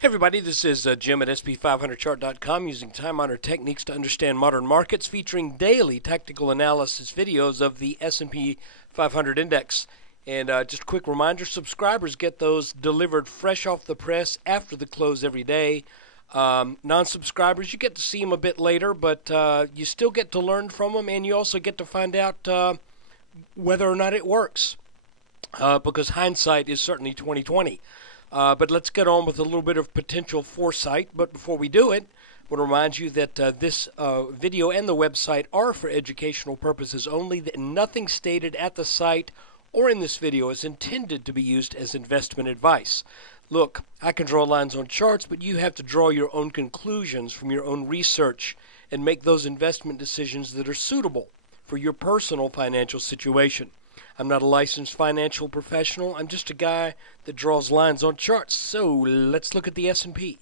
Hey everybody, this is Jim at SP500chart.com using time-honored techniques to understand modern markets, featuring daily tactical analysis videos of the S&P 500 index. And just a quick reminder, subscribers get those delivered fresh off the press after the close every day. Non-subscribers, you get to see them a bit later, but you still get to learn from them, and you also get to find out whether or not it works, because hindsight is certainly 20/20. But let's get on with a little bit of potential foresight. But before we do it, I want to remind you that this video and the website are for educational purposes only. That nothing stated at the site or in this video is intended to be used as investment advice. Look, I can draw lines on charts, but you have to draw your own conclusions from your own research and make those investment decisions that are suitable for your personal financial situation. I'm not a licensed financial professional. I'm just a guy that draws lines on charts. So let's look at the S&P.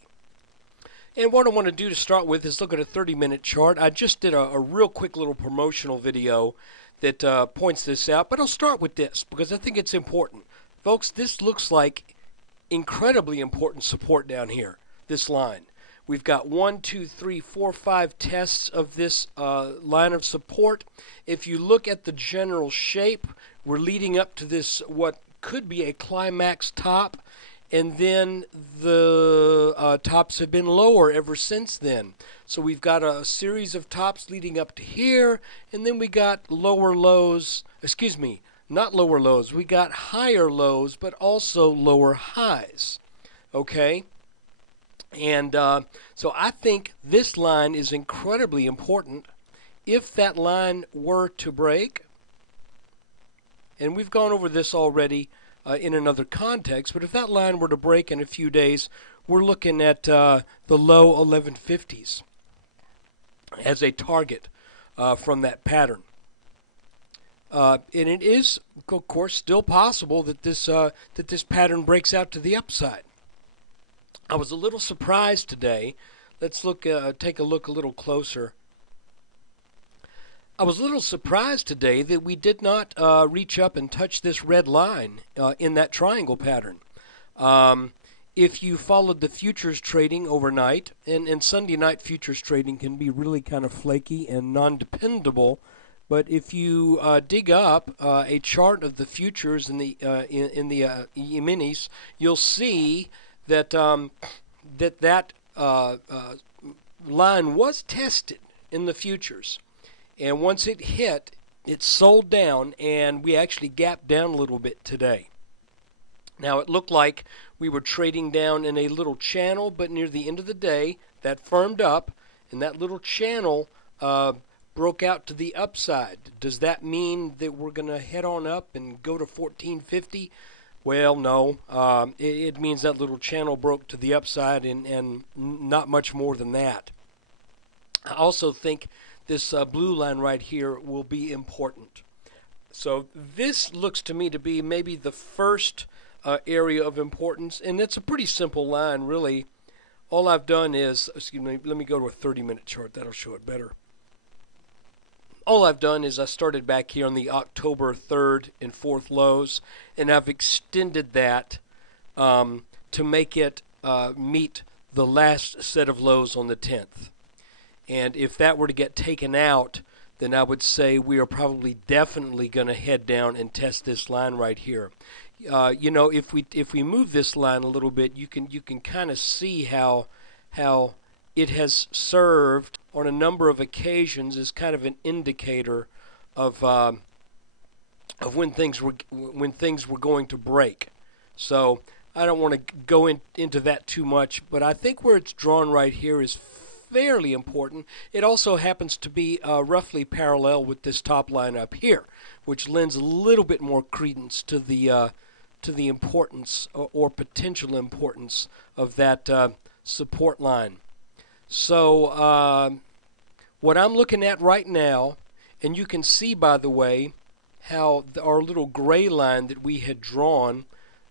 And what I want to do to start with is look at a 30-minute chart. I just did a real quick little promotional video that points this out. But I'll start with this because I think it's important. Folks, this looks like incredibly important support down here, this line. We've got 1, 2, 3, 4, 5 tests of this line of support. If you look at the general shape, we're leading up to this, what could be a climax top, and then the tops have been lower ever since then. So we've got a series of tops leading up to here, and then we got lower lows, not lower lows, we got higher lows, but also lower highs, okay? And so I think this line is incredibly important. If that line were to break, and we've gone over this already in another context, but if that line were to break in a few days, we're looking at the low 1150s as a target from that pattern. And it is, of course, still possible that this pattern breaks out to the upside. I was a little surprised today. Let's take a look a little closer. I was a little surprised today that we did not reach up and touch this red line in that triangle pattern. If you followed the futures trading overnight, and Sunday night futures trading can be really kind of flaky and non-dependable, but if you dig up a chart of the futures in the E-minis, you'll see that that line was tested in the futures, and once it hit, it sold down, and we actually gapped down a little bit today. Now it looked like we were trading down in a little channel, but near the end of the day, that firmed up, and that little channel broke out to the upside. Does that mean that we're going to head on up and go to 1450? Well, no. It means that little channel broke to the upside and not much more than that. I also think this blue line right here will be important. So this looks to me to be maybe the first area of importance, and it's a pretty simple line, really. All I've done is, let me go to a 30-minute chart. That'll show it better. All I've done is I started back here on the October 3rd and 4th lows, and I've extended that to make it meet the last set of lows on the 10th. And if that were to get taken out, then I would say we are probably definitely going to head down and test this line right here. If we move this line a little bit, you can kind of see how it has served on a number of occasions as kind of an indicator of when things were going to break. So I don't want to go into that too much, but I think where it's drawn right here is fairly important. It also happens to be roughly parallel with this top line up here, which lends a little bit more credence to the importance or potential importance of that support line. So what I'm looking at right now, and you can see, by the way, how our little gray line that we had drawn,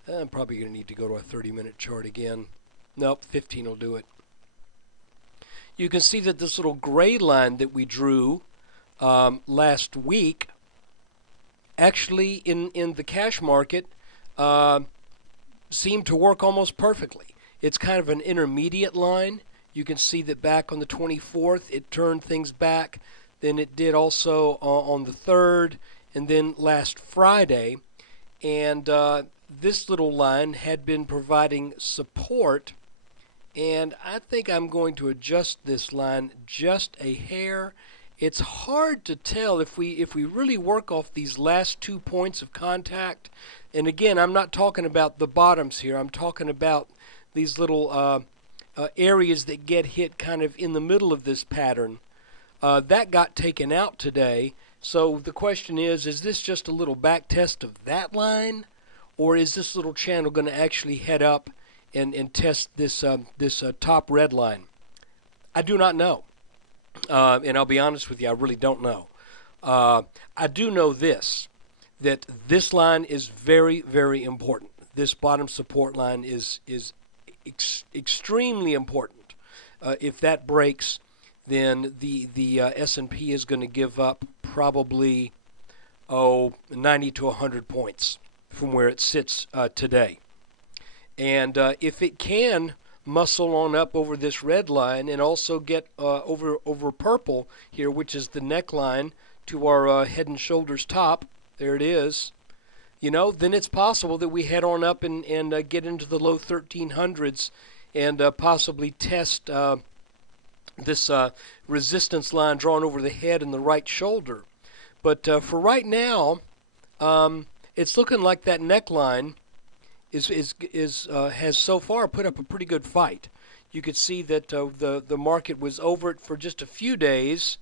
I'm probably going to need to go to a 30-minute chart again. Nope, 15 will do it. You can see that this little gray line that we drew last week, actually in the cash market, seemed to work almost perfectly. It's kind of an intermediate line. You can see that back on the 24th, it turned things back. Then it did also on the 3rd, and then last Friday. And this little line had been providing support. And I think I'm going to adjust this line just a hair. It's hard to tell if we really work off these last 2 points of contact. And again, I'm not talking about the bottoms here. I'm talking about these little areas that get hit kind of in the middle of this pattern. That got taken out today. So the question is this just a little back test of that line? Or is this little channel going to actually head up and test this top red line? I do not know. And I'll be honest with you, I really don't know. I do know this, that this line is very, very important. This bottom support line is extremely important. If that breaks, then the S&P is going to give up probably 90 to 100 points from where it sits today. And if it can muscle on up over this red line and also get over purple here, which is the neckline to our head and shoulders top, there it is, then it's possible that we head on up and get into the low 1300s and possibly test this resistance line drawn over the head and the right shoulder. But for right now, it's looking like that neckline has so far put up a pretty good fight. You could see that the market was over it for just a few days.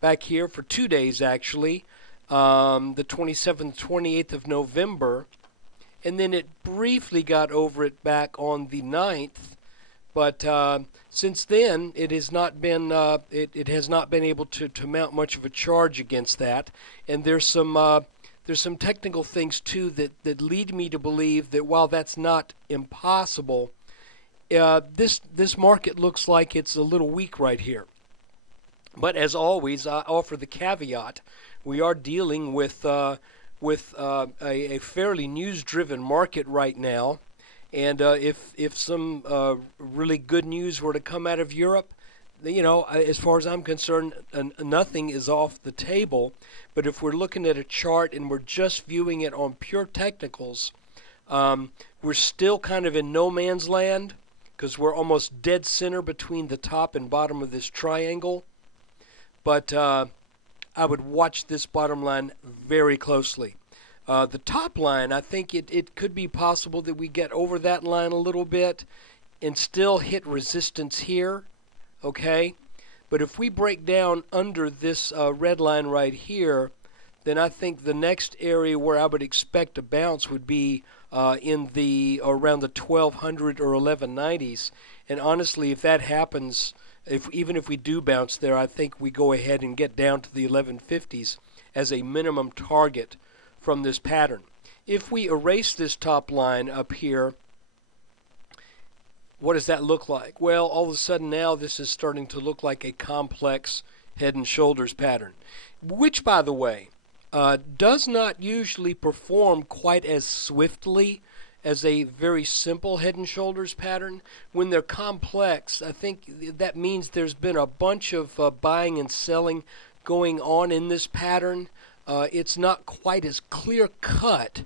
Back here for 2 days actually, the 27th, 28th of November, and then it briefly got over it back on the 9th. But since then, it has not been it has not been able to mount much of a charge against that, and there's some technical things too that lead me to believe that while that's not impossible, this market looks like it's a little weak right here. But as always, I offer the caveat: we are dealing with a fairly news-driven market right now, and if some really good news were to come out of Europe, as far as I'm concerned, nothing is off the table. But if we're looking at a chart and we're just viewing it on pure technicals, we're still kind of in no man's land because we're almost dead center between the top and bottom of this triangle. But I would watch this bottom line very closely. The top line, I think it could be possible that we get over that line a little bit and still hit resistance here. Okay, but if we break down under this red line right here, then I think the next area where I would expect a bounce would be in the around the 1200 or 1190s. And honestly, if that happens, even if we do bounce there, I think we go ahead and get down to the 1150s as a minimum target from this pattern. If we erase this top line up here, what does that look like? Well, all of a sudden now this is starting to look like a complex head and shoulders pattern, which, by the way, does not usually perform quite as swiftly as a very simple head and shoulders pattern. When they're complex, I think that means there's been a bunch of buying and selling going on in this pattern. It's not quite as clear-cut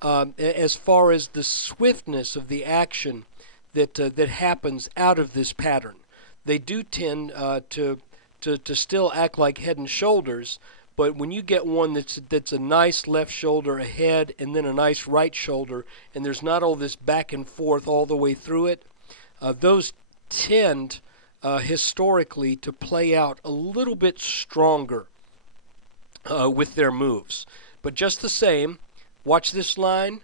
as far as the swiftness of the action that happens out of this pattern. They do tend to still act like head and shoulders, but when you get one that's a nice left shoulder ahead and then a nice right shoulder, and there's not all this back and forth all the way through it, those tend historically to play out a little bit stronger with their moves. But just the same, watch this line,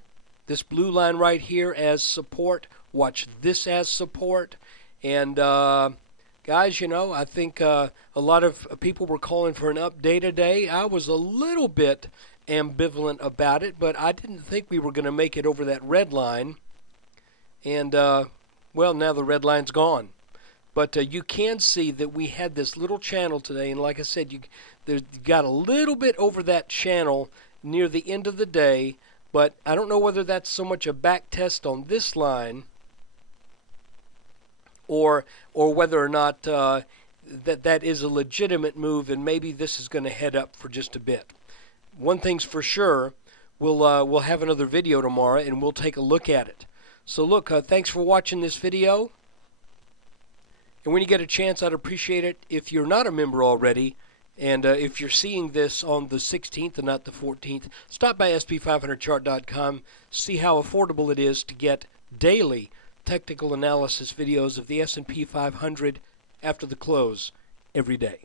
this blue line right here as support. Watch this as support. And guys, I think a lot of people were calling for an update today. I was a little bit ambivalent about it, but I didn't think we were going to make it over that red line. And, well, now the red line's gone. But you can see that we had this little channel today, and like I said, you got a little bit over that channel near the end of the day. But I don't know whether that's so much a back test on this line, or whether or not that is a legitimate move, and maybe this is going to head up for just a bit. One thing's for sure, we'll have another video tomorrow, and we'll take a look at it. So look, thanks for watching this video. And when you get a chance, I'd appreciate it if you're not a member already, and if you're seeing this on the 16th and not the 14th, stop by sp500chart.com, see how affordable it is to get daily technical analysis videos of the S&P 500 after the close every day.